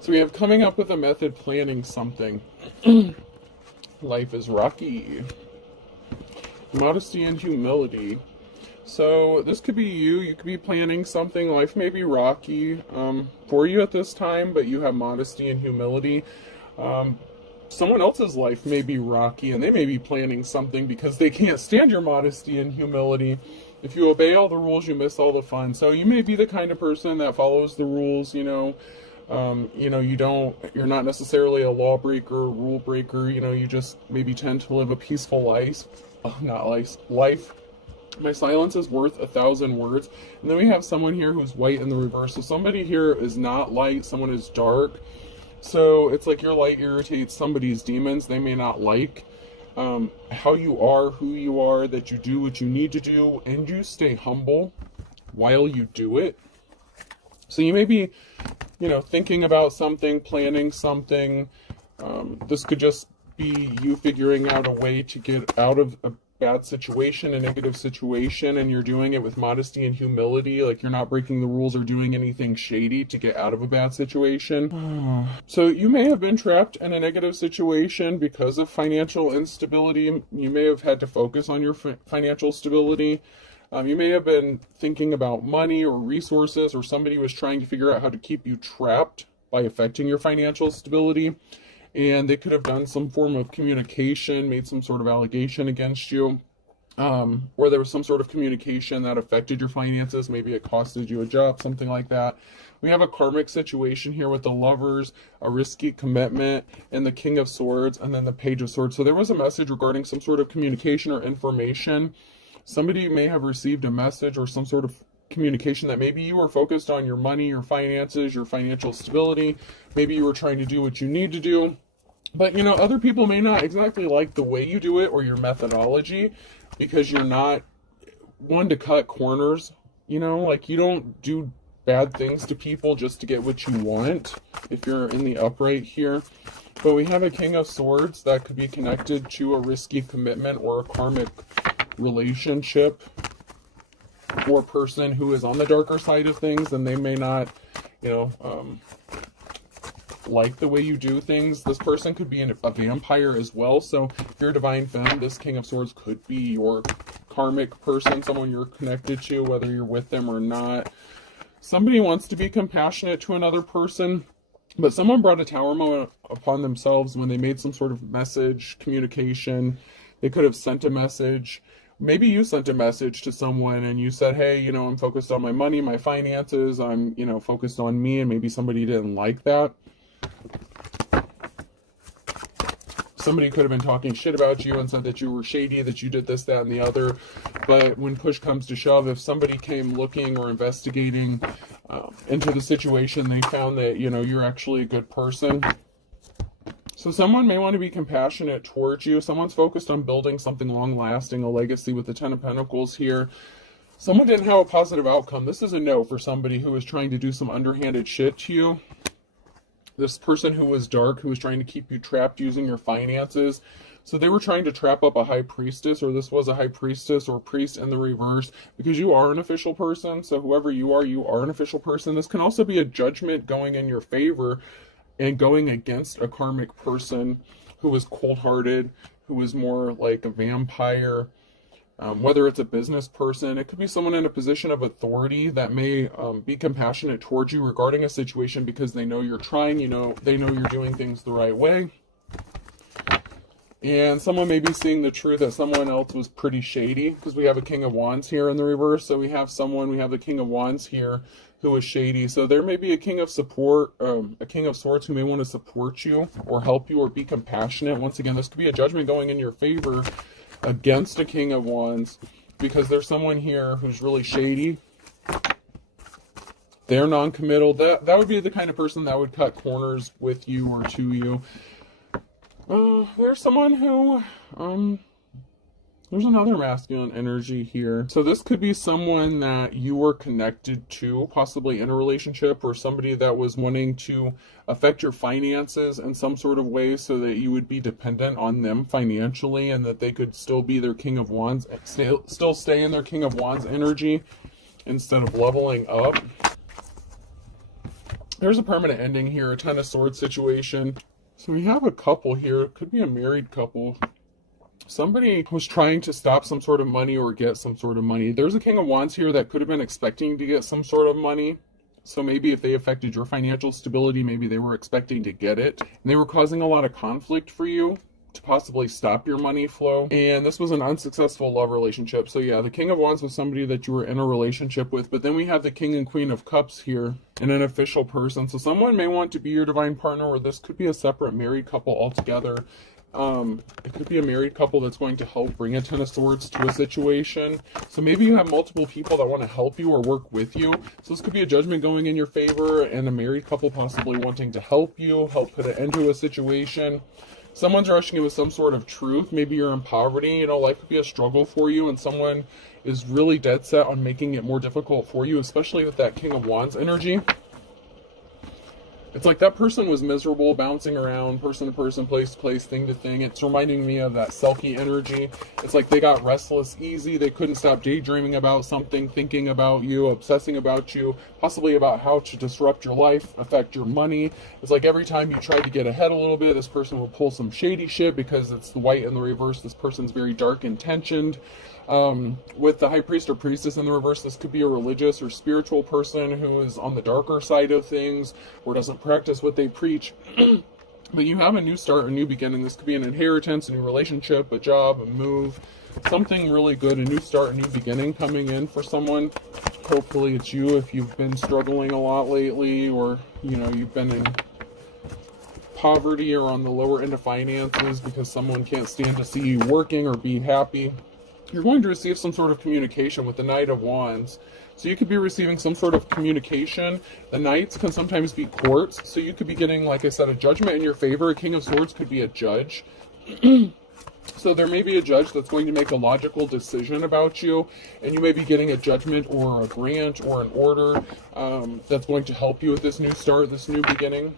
So we have coming up with a method, planning something. Life is rocky. Modesty and humility. So this could be you. You could be planning something. Life may be rocky for you at this time, but you have modesty and humility. Someone else's life may be rocky and they may be planning something because they can't stand your modesty and humility. If you obey all the rules, you miss all the fun. So you may be the kind of person that follows the rules, you're not necessarily a lawbreaker, rule breaker, you just maybe tend to live a peaceful life. Life. My silence is worth 1,000 words. And then we have someone here who's white in the reverse. So somebody here is not light, someone is dark. So it's like your light irritates somebody's demons. They may not like how you are, who you are, that you do what you need to do, and you stay humble while you do it. So you may be, thinking about something, planning something. This could just be you figuring out a way to get out of a bad situation, a negative situation, and you're doing it with modesty and humility, like you're not breaking the rules or doing anything shady to get out of a bad situation. So you may have been trapped in a negative situation because of financial instability. You may have had to focus on your financial stability. You may have been thinking about money or resources, or somebody was trying to figure out how to keep you trapped by affecting your financial stability. And they could have done some form of communication, made some sort of allegation against you, or there was some sort of communication that affected your finances. Maybe it costed you a job, something like that. We have a karmic situation here with the Lovers, a risky commitment, and the King of Swords, and then the Page of Swords. So there was a message regarding some sort of communication or information. Somebody may have received a message or some sort of communication that maybe you were focused on your money, your finances, your financial stability. Maybe you were trying to do what you need to do. But, other people may not exactly like the way you do it or your methodology, because you're not one to cut corners. Like you don't do bad things to people just to get what you want if you're in the upright here. But we have a King of Swords that could be connected to a risky commitment or a karmic relationship, or person who is on the darker side of things, and they may not, like the way you do things. This person could be a vampire as well. So if you're a divine femme, this King of Swords could be your karmic person, someone you're connected to, whether you're with them or not. Somebody wants to be compassionate to another person, but someone brought a tower moment upon themselves when they made some sort of message, communication. They could have sent a message. Maybe you sent a message to someone and you said, hey, I'm focused on my money, my finances, I'm, focused on me, and maybe somebody didn't like that. Somebody could have been talking shit about you and said that you were shady, that you did this, that, and the other. But when push comes to shove, if somebody came looking or investigating into the situation, they found that, you're actually a good person. So someone may want to be compassionate towards you. Someone's focused on building something long-lasting, a legacy with the Ten of Pentacles here. Someone didn't have a positive outcome. This is a no for somebody who was trying to do some underhanded shit to you. This person who was dark, who was trying to keep you trapped using your finances. So they were trying to trap up a high priestess, or this was a high priestess or priest in the reverse, because you are an official person. So whoever you are an official person. This can also be a judgment going in your favor and going against a karmic person who is cold-hearted, who is more like a vampire. Whether it's a business person, it could be someone in a position of authority that may be compassionate towards you regarding a situation because they know you're trying, they know you're doing things the right way. And someone may be seeing the truth that someone else was pretty shady, because we have a King of Wands here in the reverse. So we have the King of Wands here who is shady. So there may be a King of Support, a King of Swords who may want to support you or help you or be compassionate. Once again, this could be a judgment going in your favor against a King of Wands, because there's someone here who's really shady. They're non-committal. That would be the kind of person that would cut corners with you or to you. There's someone who, there's another masculine energy here. So this could be someone that you were connected to, possibly in a relationship, or somebody that was wanting to affect your finances in some sort of way so that you would be dependent on them financially, and that they could still be their King of Wands, still stay in their King of Wands energy instead of leveling up. There's a permanent ending here, a Ten of Swords situation. So we have a couple here. It could be a married couple. Somebody was trying to stop some sort of money or get some sort of money. There's a King of Wands here that could have been expecting to get some sort of money. So maybe if they affected your financial stability, maybe they were expecting to get it. And they were causing a lot of conflict for you to possibly stop your money flow. And this was an unsuccessful love relationship. So yeah, the King of Wands was somebody that you were in a relationship with. But then we have the King and Queen of Cups here and an official person. So someone may want to be your divine partner, or this could be a separate married couple altogether. It could be a married couple that's going to help bring a Ten of Swords to a situation. So maybe you have multiple people that want to help you or work with you. So this could be a judgment going in your favor and a married couple possibly wanting to help you, help put an end to a situation. Someone's rushing you with some sort of truth. Maybe you're in poverty, you know, life could be a struggle for you, and someone is really dead set on making it more difficult for you, especially with that King of Wands energy. It's like that person was miserable, bouncing around person to person, place to place, thing to thing. It's reminding me of that Selkie energy. It's like they got restless easy. They couldn't stop daydreaming about something, thinking about you, obsessing about you, possibly about how to disrupt your life, affect your money. It's like every time you tried to get ahead a little bit, this person will pull some shady shit because it's the white in the reverse. This person's very dark intentioned. With the High Priest or Priestess in the reverse, this could be a religious or spiritual person who is on the darker side of things or doesn't practice what they preach. But you have a new start, a new beginning. This could be an inheritance, a new relationship, a job, a move, something really good, a new start, a new beginning coming in for someone. Hopefully it's you if you've been struggling a lot lately, or, you know, you've been in poverty or on the lower end of finances because someone can't stand to see you working or be happy. You're going to receive some sort of communication with the Knight of Wands. So you could be receiving some sort of communication. The Knights can sometimes be courts. So you could be getting, like I said, a judgment in your favor. A King of Swords could be a judge. So there may be a judge that's going to make a logical decision about you. And you may be getting a judgment or a grant or an order that's going to help you with this new start, this new beginning.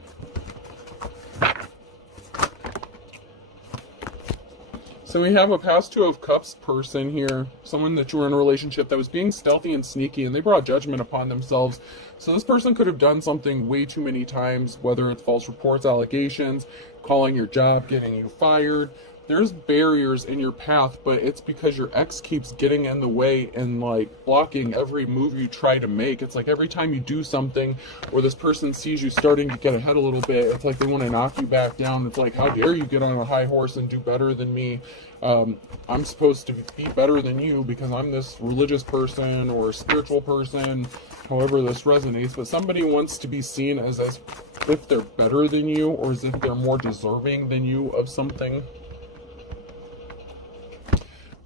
So we have a past Two of Cups person here, someone that you were in a relationship that was being stealthy and sneaky, and they brought judgment upon themselves. So this person could have done something way too many times, whether it's false reports, allegations, calling your job, getting you fired. There's barriers in your path, but it's because your ex keeps getting in the way and like blocking every move you try to make. It's like every time you do something or this person sees you starting to get ahead a little bit, it's like they want to knock you back down. It's like, how dare you get on a high horse and do better than me? I'm supposed to be better than you because I'm this religious person or spiritual person, however this resonates. But somebody wants to be seen as if they're better than you, or as if they're more deserving than you of something.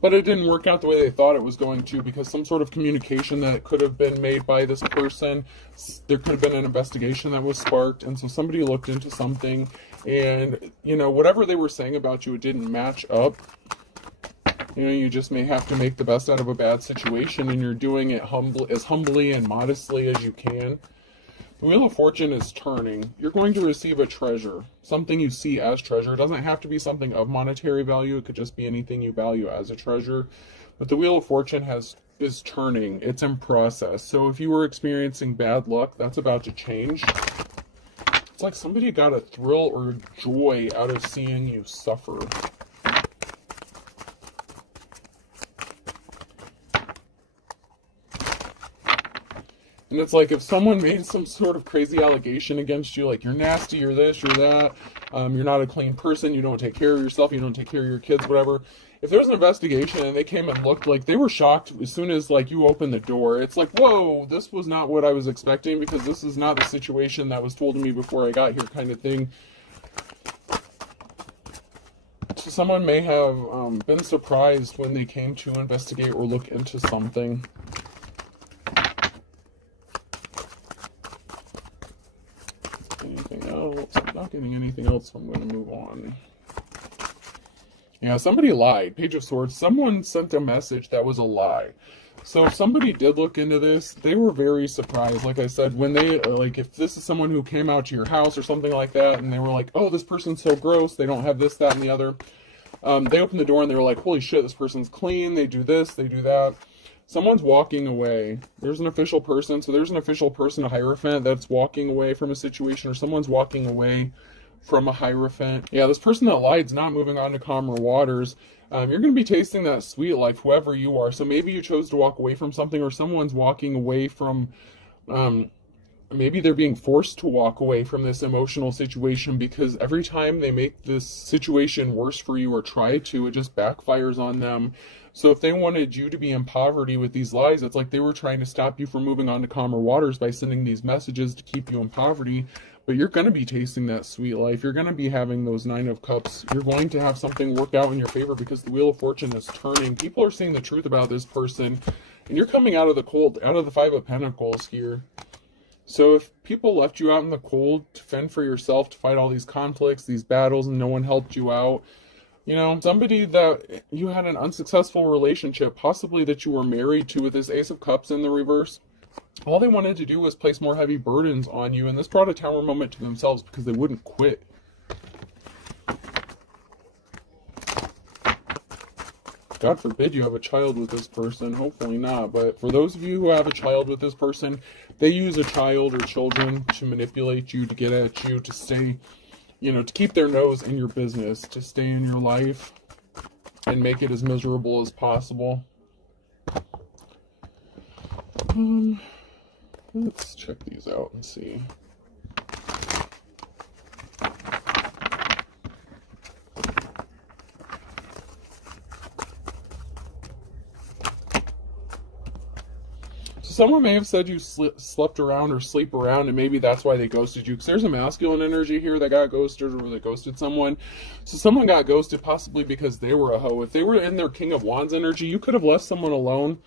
But it didn't work out the way they thought it was going to, because some sort of communication that could have been made by this person, there could have been an investigation that was sparked, and so somebody looked into something, and, you know, whatever they were saying about you, it didn't match up. You know, you just may have to make the best out of a bad situation, and you're doing it as humbly and modestly as you can. The Wheel of Fortune is turning. You're going to receive a treasure, something you see as treasure. It doesn't have to be something of monetary value. It could just be anything you value as a treasure. But the Wheel of Fortune is turning. It's in process. So if you were experiencing bad luck, that's about to change. It's like somebody got a thrill or joy out of seeing you suffer. And it's like if someone made some sort of crazy allegation against you, like you're nasty, you're this, you're that, you're not a clean person, you don't take care of yourself, you don't take care of your kids, whatever. If there was an investigation and they came and looked, like they were shocked as soon as like you opened the door. It's like, whoa, this was not what I was expecting, because this is not the situation that was told to me before I got here, kind of thing. So someone may have been surprised when they came to investigate or look into something. Anything else? I'm not getting anything else, so I'm going to move on. Yeah, somebody lied. Page of Swords. Someone sent a message that was a lie. So if somebody did look into this, they were very surprised. Like I said, when they, like, if this is someone who came out to your house or something like that, and they were like, oh, this person's so gross, they don't have this, that, and the other. They opened the door and they were like, holy shit, this person's clean, they do this, they do that. Someone's walking away. There's an official person. So there's an official person, a Hierophant, that's walking away from a situation, or someone's walking away from a Hierophant. Yeah, this person that lied is not moving on to calmer waters. You're going to be tasting that sweet life, whoever you are. So maybe you chose to walk away from something, or someone's walking away from, maybe they're being forced to walk away from this emotional situation, because every time they make this situation worse for you or try to, it just backfires on them. So if they wanted you to be in poverty with these lies, it's like they were trying to stop you from moving on to calmer waters by sending these messages to keep you in poverty. But you're going to be tasting that sweet life. You're going to be having those 9 of Cups. You're going to have something work out in your favor, because the Wheel of Fortune is turning. People are seeing the truth about this person, and you're coming out of the cold, out of the 5 of Pentacles here. So if people left you out in the cold to fend for yourself, to fight all these conflicts, these battles, and no one helped you out, you know, somebody that you had an unsuccessful relationship, possibly that you were married to, with this Ace of Cups in the reverse, all they wanted to do was place more heavy burdens on you, and this brought a Tower moment to themselves because they wouldn't quit. God forbid you have a child with this person. Hopefully not. But for those of you who have a child with this person, they use a child or children to manipulate you, to get at you, to stay, you know, to keep their nose in your business, to stay in your life and make it as miserable as possible. Let's check these out and see. Someone may have said you slept around or sleep around, and maybe that's why they ghosted you. Because there's a masculine energy here that got ghosted, or that ghosted someone. So someone got ghosted possibly because they were a hoe. If they were in their King of Wands energy, you could have left someone alone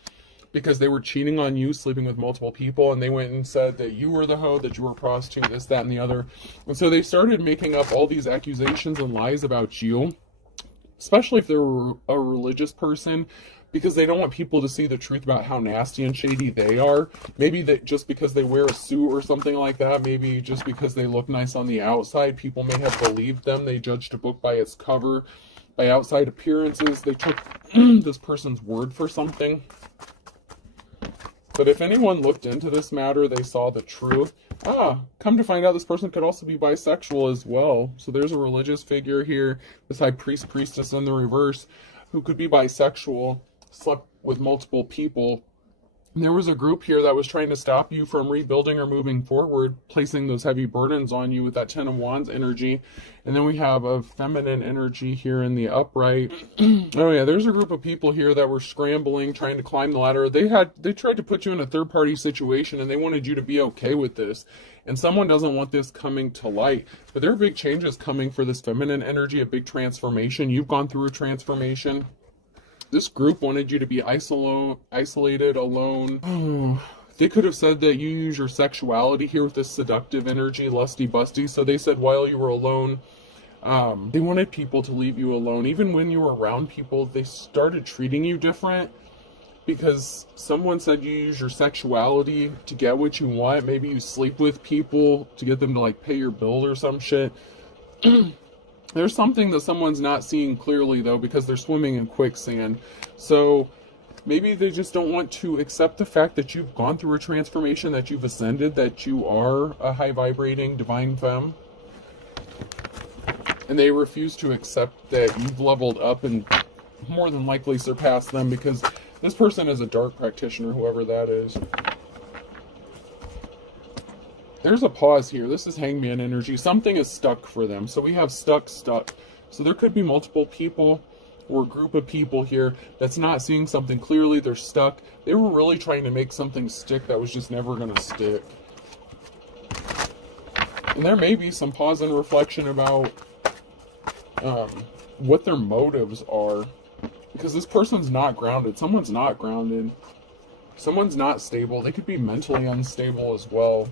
because they were cheating on you, sleeping with multiple people, and they went and said that you were the hoe, that you were a prostitute, this, that, and the other. And so they started making up all these accusations and lies about you, especially if they were a religious person, because they don't want people to see the truth about how nasty and shady they are. Maybe that just because they wear a suit or something like that, maybe just because they look nice on the outside, people may have believed them. They judged a book by its cover, by outside appearances. They took this person's word for something. But if anyone looked into this matter, they saw the truth. Come to find out, this person could also be bisexual as well. So there's a religious figure here, this high priest, priestess in the reverse, who could be bisexual, slept with multiple people. And there was a group here that was trying to stop you from rebuilding or moving forward, placing those heavy burdens on you with that 10 of Wands energy. And then we have a feminine energy here in the upright. Oh yeah, there's a group of people here that were scrambling, trying to climb the ladder. They tried to put you in a third-party situation, and they wanted you to be okay with this. And someone doesn't want this coming to light. But there are big changes coming for this feminine energy, a big transformation. You've gone through a transformation. This group wanted you to be isolated, alone. They could have said that you use your sexuality here with this seductive energy, lusty busty. So they said while you were alone, they wanted people to leave you alone. Even when you were around people, they started treating you different, because someone said you use your sexuality to get what you want. Maybe you sleep with people to get them to like pay your bill or some shit. There's something that someone's not seeing clearly, though, because they're swimming in quicksand. So maybe they just don't want to accept the fact that you've gone through a transformation, that you've ascended, that you are a high vibrating divine femme. And they refuse to accept that you've leveled up and more than likely surpassed them, because this person is a dark practitioner, whoever that is. There's a pause here. This is Hangman energy. Something is stuck for them. So we have stuck. So there could be multiple people or a group of people here that's not seeing something clearly. They're stuck. They were really trying to make something stick that was just never going to stick. And there may be some pause and reflection about what their motives are. Because this person's not grounded. Someone's not grounded. Someone's not stable. They could be mentally unstable as well.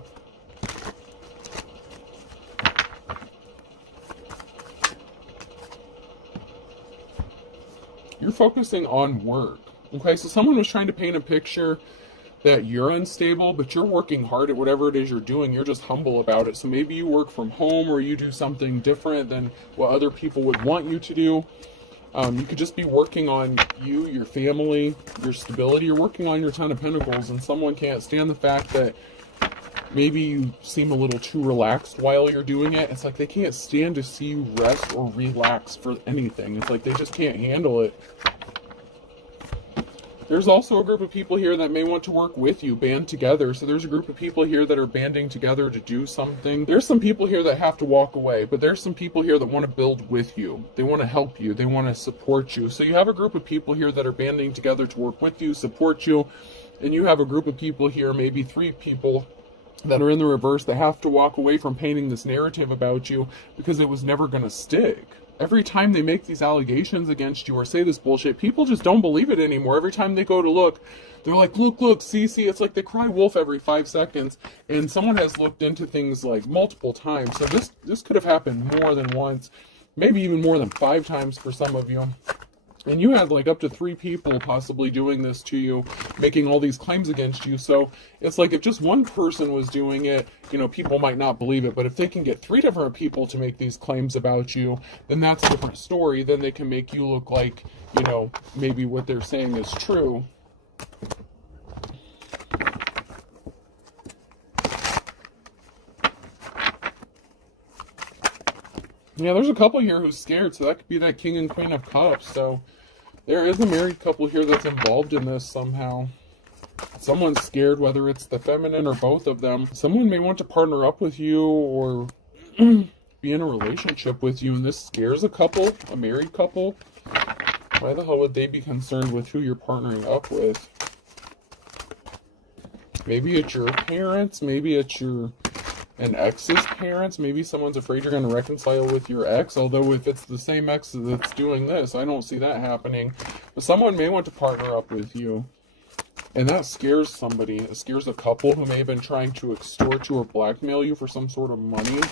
You're focusing on work. Okay, so someone was trying to paint a picture that you're unstable, but you're working hard at whatever it is you're doing. You're just humble about it. So maybe you work from home, or you do something different than what other people would want you to do. You could just be working on you, your family, your stability. You're working on your Ten of Pentacles, and someone can't stand the fact that maybe you seem a little too relaxed while you're doing it. It's like they can't stand to see you rest or relax for anything. It's like they just can't handle it. There's also a group of people here that may want to work with you, band together. So there's a group of people here that are banding together to do something. There's some people here that have to walk away, but there's some people here that want to build with you. They want to help you. They want to support you. So you have a group of people here that are banding together to work with you, support you. And you have a group of people here, maybe 3 people, that are in the reverse that have to walk away from painting this narrative about you because it was never going to stick. Every time they make these allegations against you or say this bullshit, people just don't believe it anymore. Every time they go to look, they're like, look, see. It's like they cry wolf every 5 seconds. And someone has looked into things like multiple times. So this could have happened more than once, maybe even more than 5 times for some of you. And you had like up to 3 people possibly doing this to you, making all these claims against you. So it's like if just one person was doing it, you know, people might not believe it. But if they can get 3 different people to make these claims about you, then that's a different story. Then they can make you look like, you know, maybe what they're saying is true. Yeah, there's a couple here who's scared. So that could be that King and Queen of Cups. So there is a married couple here that's involved in this somehow. Someone's scared, whether it's the feminine or both of them. Someone may want to partner up with you or be in a relationship with you, and this scares a couple, a married couple. Why the hell would they be concerned with who you're partnering up with? Maybe it's your parents, maybe it's an ex's parents. Maybe someone's afraid you're going to reconcile with your ex, although if it's the same ex that's doing this, I don't see that happening. But someone may want to partner up with you, and that scares somebody. It scares a couple who may have been trying to extort you or blackmail you for some sort of money.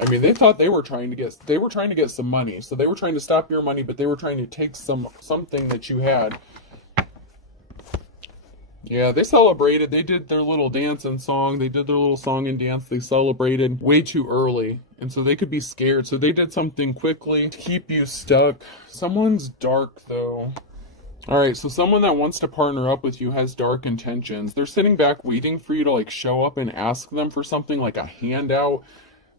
I mean, they thought they were trying to get some money, so they were trying to stop your money, but they were trying to take something that you had. Yeah, they celebrated. They did their little dance and song. They did their little song and dance. They celebrated way too early. And so they could be scared. So they did something quickly to keep you stuck. Someone's dark, though. All right, so someone that wants to partner up with you has dark intentions. They're sitting back waiting for you to, like, show up and ask them for something, like a handout.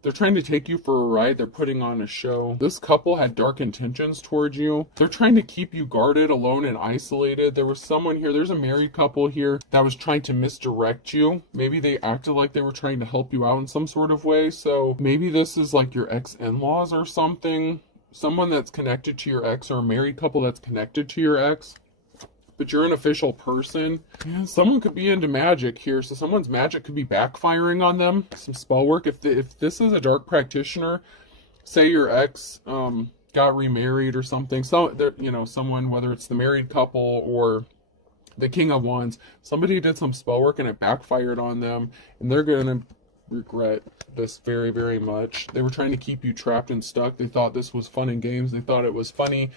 They're trying to take you for a ride. They're putting on a show. This couple had dark intentions towards you. They're trying to keep you guarded, alone, and isolated. There was someone here. There's a married couple here that was trying to misdirect you. Maybe they acted like they were trying to help you out in some sort of way. So maybe this is like your ex-in-laws or something. Someone that's connected to your ex, or a married couple that's connected to your ex. But you're an official person. Yeah, someone could be into magic here, so someone's magic could be backfiring on them. Some spell work. If this is a dark practitioner, say your ex got remarried or something. So you know, someone, whether it's the married couple or the King of Wands, somebody did some spell work and it backfired on them, and they're gonna regret this very, very much. They were trying to keep you trapped and stuck. They thought this was fun and games. They thought it was funny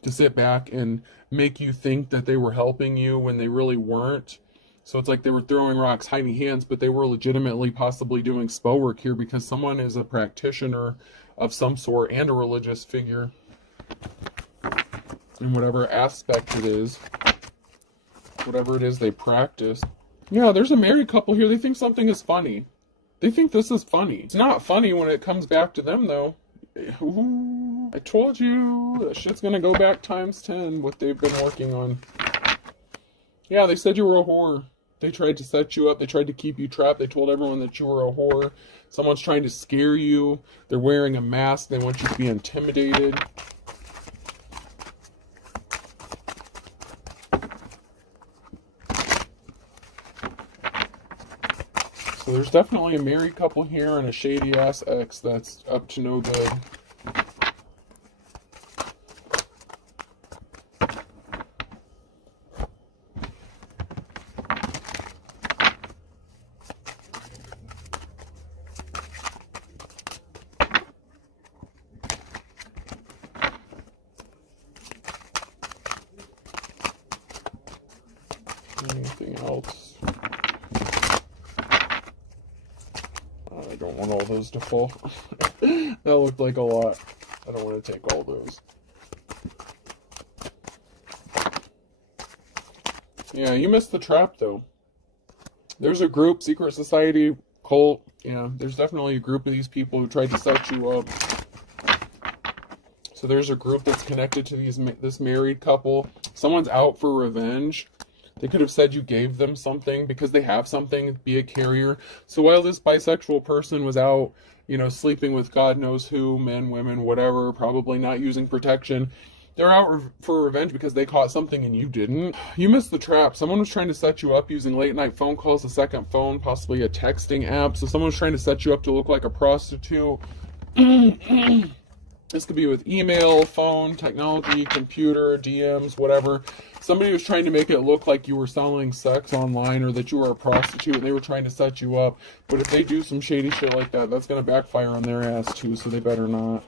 to sit back and make you think that they were helping you when they really weren't. So it's like they were throwing rocks, hiding hands, but they were legitimately possibly doing spell work here because someone is a practitioner of some sort and a religious figure in whatever aspect it is, whatever it is they practice. Yeah, there's a married couple here. They think something is funny. They think this is funny. It's not funny when it comes back to them, though. Ooh, I told you that shit's gonna go back times 10 what they've been working on. Yeah, they said you were a whore. They tried to set you up. They tried to keep you trapped. They told everyone that you were a whore. Someone's trying to scare you. They're wearing a mask. They want you to be intimidated. So there's definitely a married couple here and a shady ass ex that's up to no good. Anything else? I don't want all those to fall. That looked like a lot. I don't want to take all those. Yeah, you missed the trap, though. There's a group, secret society, cult. Yeah, there's definitely a group of these people who tried to set you up. So there's a group that's connected to this married couple. Someone's out for revenge. They could have said you gave them something because they have something, be a carrier. So while this bisexual person was out, sleeping with God knows who, men, women, whatever, probably not using protection, they're out for revenge because they caught something and you didn't. You missed the trap. Someone was trying to set you up using late night phone calls, a second phone, possibly a texting app. So someone was trying to set you up to look like a prostitute. This could be with email, phone, technology, computer, DMs, whatever. Somebody was trying to make it look like you were selling sex online or that you were a prostitute and they were trying to set you up. But if they do some shady shit like that, that's going to backfire on their ass too, so they better not.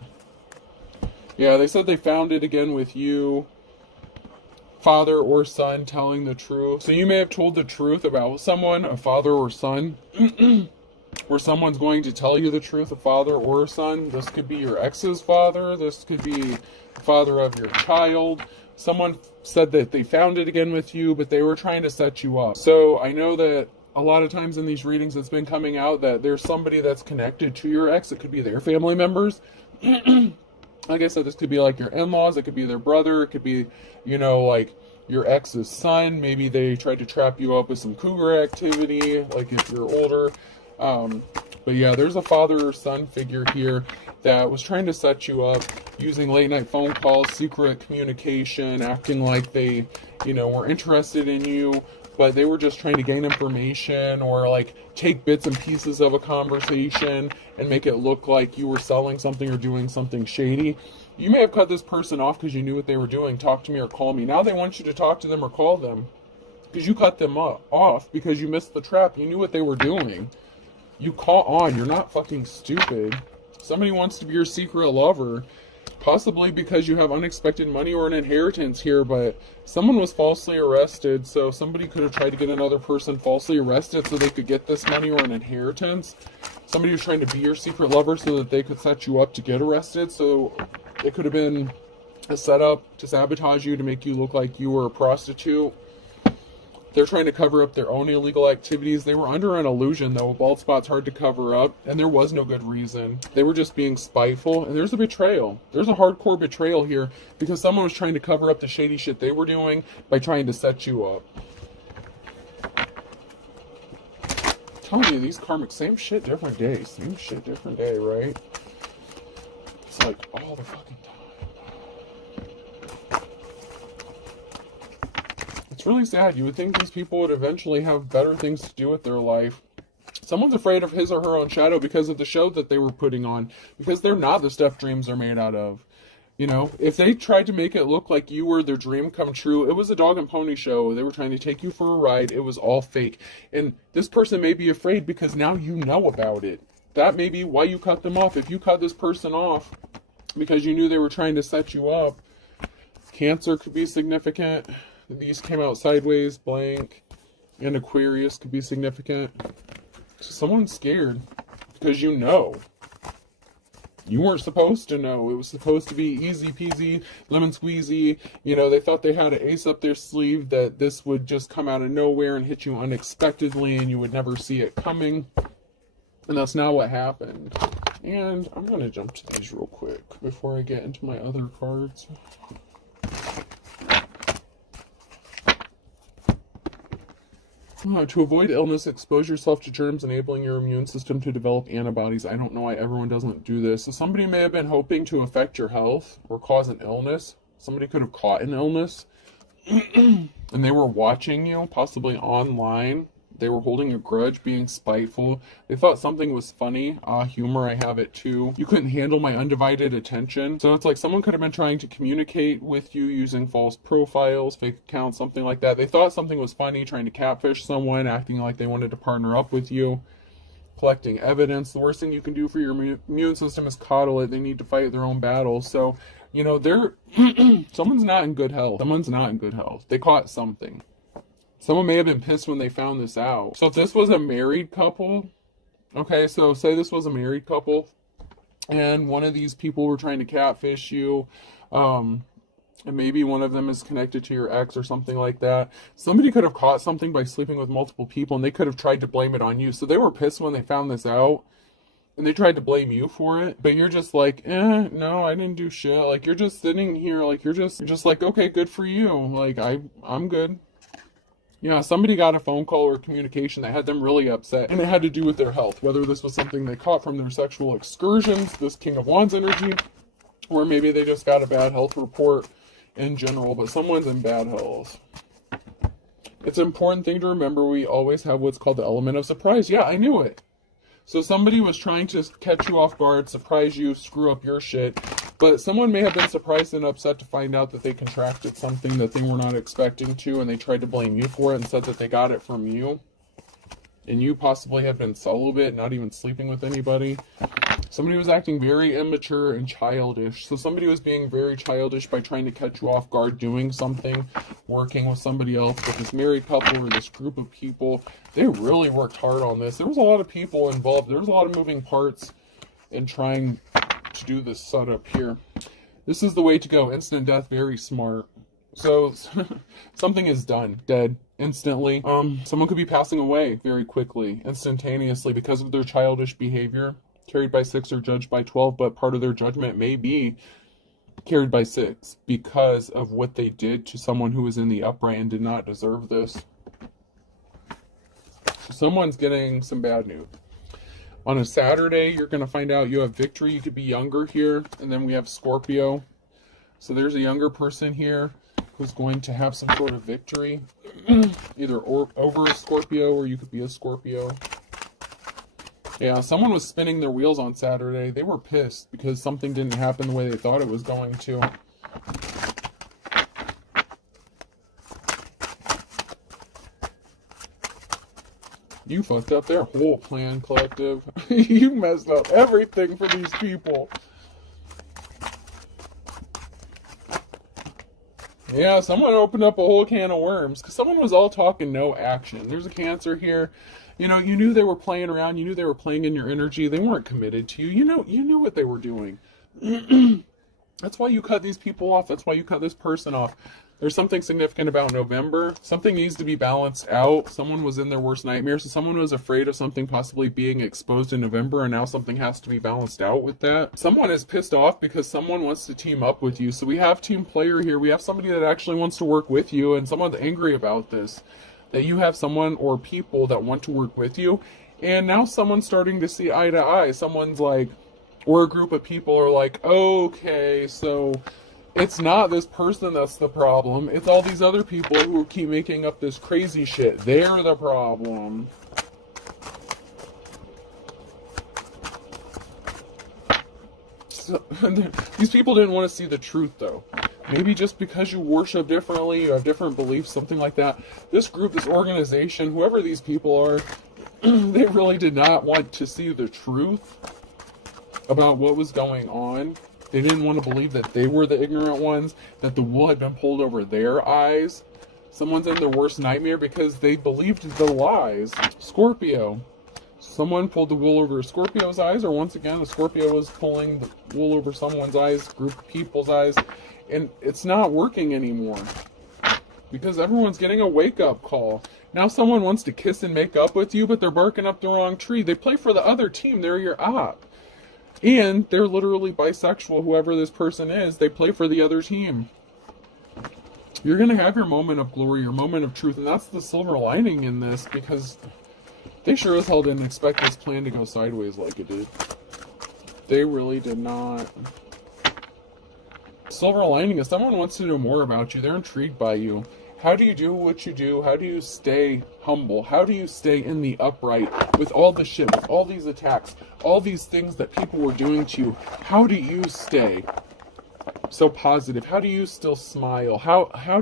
Yeah, they said they found it again with you, father or son, telling the truth. So you may have told the truth about someone, a father or son. Where someone's going to tell you the truth, a father or a son. This could be your ex's father. This could be the father of your child. Someone said that they found it again with you, but they were trying to set you up. So I know that a lot of times in these readings it's been coming out that there's somebody that's connected to your ex. It could be their family members. Like I said, this could be like your in-laws. It could be their brother. It could be, like your ex's son. Maybe they tried to trap you up with some cougar activity, like if you're older. But yeah, there's a father or son figure here that was trying to set you up using late night phone calls, secret communication, acting like they, were interested in you, but they were just trying to gain information or like take bits and pieces of a conversation and make it look like you were selling something or doing something shady. You may have cut this person off because you knew what they were doing. Talk to me or call me. Now they want you to talk to them or call them because you cut them off because you missed the trap. You knew what they were doing. You caught on. You're not fucking stupid. Somebody wants to be your secret lover, possibly because you have unexpected money or an inheritance here, but someone was falsely arrested, so somebody could have tried to get another person falsely arrested so they could get this money or an inheritance. Somebody was trying to be your secret lover so that they could set you up to get arrested, so it could have been a setup to sabotage you, to make you look like you were a prostitute. They're trying to cover up their own illegal activities. They were under an illusion, though. A bald spot's hard to cover up, and there was no good reason. They were just being spiteful, and there's a betrayal. There's a hardcore betrayal here because someone was trying to cover up the shady shit they were doing by trying to set you up. I'm telling you, these karmic, same shit, different day. Same shit, different day, right? It's like all the fucking time. It's really sad. You would think these people would eventually have better things to do with their life. Someone's afraid of his or her own shadow because of the show that they were putting on, because they're not the stuff dreams are made out of. If they tried to make it look like you were their dream come true, it was a dog and pony show. They were trying to take you for a ride. It was all fake. And this person may be afraid because now you know about it. That may be why you cut them off. If you cut this person off because you knew they were trying to set you up, Cancer could be significant. These came out sideways, blank, and Aquarius could be significant. So someone's scared because you know. You weren't supposed to know. It was supposed to be easy peasy, lemon squeezy. They thought they had an ace up their sleeve, that this would just come out of nowhere and hit you unexpectedly and you would never see it coming. And that's not what happened. And I'm going to jump to these real quick before I get into my other cards. To avoid illness, expose yourself to germs, enabling your immune system to develop antibodies. I don't know why everyone doesn't do this. So somebody may have been hoping to affect your health or cause an illness. Somebody could have caught an illness and they were watching you, possibly online. They were holding a grudge, being spiteful. They thought something was funny. Humor, I have it too. You couldn't handle my undivided attention. So it's like someone could have been trying to communicate with you using false profiles, fake accounts, something like that. They thought something was funny, trying to catfish someone, acting like they wanted to partner up with you, collecting evidence. The worst thing you can do for your immune system is coddle it. They need to fight their own battles. So, they're someone's not in good health. Someone's not in good health. They caught something. Someone may have been pissed when they found this out. So if this was a married couple, okay, so say this was a married couple, and one of these people were trying to catfish you, And maybe one of them is connected to your ex or something like that. Somebody could have caught something by sleeping with multiple people, and they could have tried to blame it on you. So they were pissed when they found this out, and they tried to blame you for it. But you're just like, no, I didn't do shit. Like, you're just sitting here, like, you're just like, okay, good for you. Like, I'm good. Yeah, somebody got a phone call or communication that had them really upset, and it had to do with their health. Whether this was something they caught from their sexual excursions, this King of Wands energy, or maybe they just got a bad health report in general, but someone's in bad health. It's an important thing to remember, we always have what's called the element of surprise. Yeah, I knew it. So somebody was trying to catch you off guard, surprise you, screw up your shit. But someone may have been surprised and upset to find out that they contracted something that they were not expecting to, and they tried to blame you for it and said that they got it from you. And you possibly had been celibate, not even sleeping with anybody. Somebody was acting very immature and childish. So somebody was being very childish by trying to catch you off guard doing something, working with somebody else, with this married couple or this group of people. They really worked hard on this. There was a lot of people involved. There was a lot of moving parts in trying to do this setup here. This is the way to go. Instant death, very smart. So something is done, dead, instantly. Someone could be passing away very quickly, instantaneously, because of their childish behavior. Carried by 6 or judged by 12, but part of their judgment may be carried by 6 because of what they did to someone who was in the upright and did not deserve this. So someone's getting some bad news. On a Saturday, you're going to find out you have victory. You could be younger here. And then we have Scorpio. So there's a younger person here who's going to have some sort of victory. Either over a Scorpio, or you could be a Scorpio. Yeah, someone was spinning their wheels on Saturday. They were pissed because something didn't happen the way they thought it was going to. You fucked up their whole plan, collective. You messed up everything for these people. Yeah, someone opened up a whole can of worms because someone was all talk and no action. There's a Cancer here. You know, you knew they were playing around. You knew they were playing in your energy. They weren't committed to you. You knew what they were doing. That's why you cut these people off. That's why you cut this person off. There's something significant about November. Something needs to be balanced out. Someone was in their worst nightmare, so someone was afraid of something possibly being exposed in November, and now something has to be balanced out with that. Someone is pissed off because someone wants to team up with you. So we have team player here. We have somebody that actually wants to work with you, and someone's angry about this. That you have someone or people that want to work with you, and now someone's starting to see eye to eye. Someone's like, or a group of people are like, okay, so it's not this person that's the problem. It's all these other people who keep making up this crazy shit. They're the problem. So, these people didn't want to see the truth, though. Maybe just because you worship differently, you have different beliefs, something like that. This group, this organization, whoever these people are, they really did not want to see the truth about what was going on. They didn't want to believe that they were the ignorant ones, that the wool had been pulled over their eyes. Someone's in their worst nightmare because they believed the lies. Scorpio. Someone pulled the wool over Scorpio's eyes, or once again, the Scorpio was pulling the wool over someone's eyes, group of people's eyes, and it's not working anymore because everyone's getting a wake-up call. Now someone wants to kiss and make up with you, but they're barking up the wrong tree. They play for the other team. They're your op. And they're literally bisexual, whoever this person is. They play for the other team. You're going to have your moment of glory, your moment of truth, and that's the silver lining in this, because they sure as hell didn't expect this plan to go sideways like it did. They really did not. Silver lining is someone wants to know more about you. They're intrigued by you. How do you do what you do? How do you stay humble? How do you stay in the upright with all the shit, with all these attacks, all these things that people were doing to you? How do you stay so positive? How do you still smile? How the hell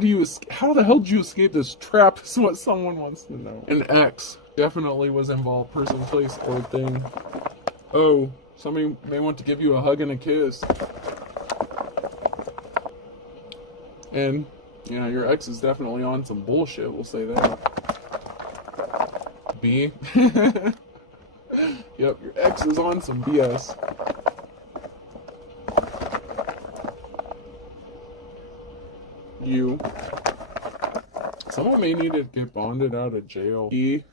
did you escape this trap is what someone wants to know. An ex definitely was involved, person, place, or thing. Oh, somebody may want to give you a hug and a kiss. And yeah, your ex is definitely on some bullshit, we'll say that. B. Yep, your ex is on some BS. U. Someone may need to get bonded out of jail. E.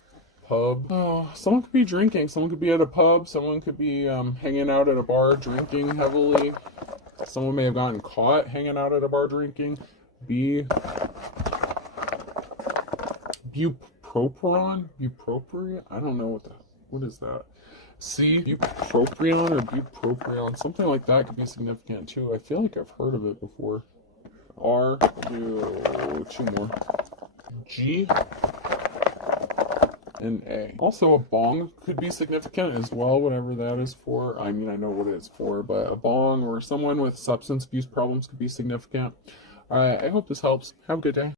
Pub. Oh, someone could be drinking. Someone could be at a pub. Someone could be hanging out at a bar drinking heavily. Someone may have gotten caught hanging out at a bar drinking. B. Bupropion? Bupropion? I don't know what is that. C. Bupropion or bupropion. Something like that could be significant too. I feel like I've heard of it before. R. Do 2 more. G. And A. Also, a bong could be significant as well, whatever that is for. I mean, I know what it's for, but a bong or someone with substance abuse problems could be significant. Alright, I hope this helps. Have a good day.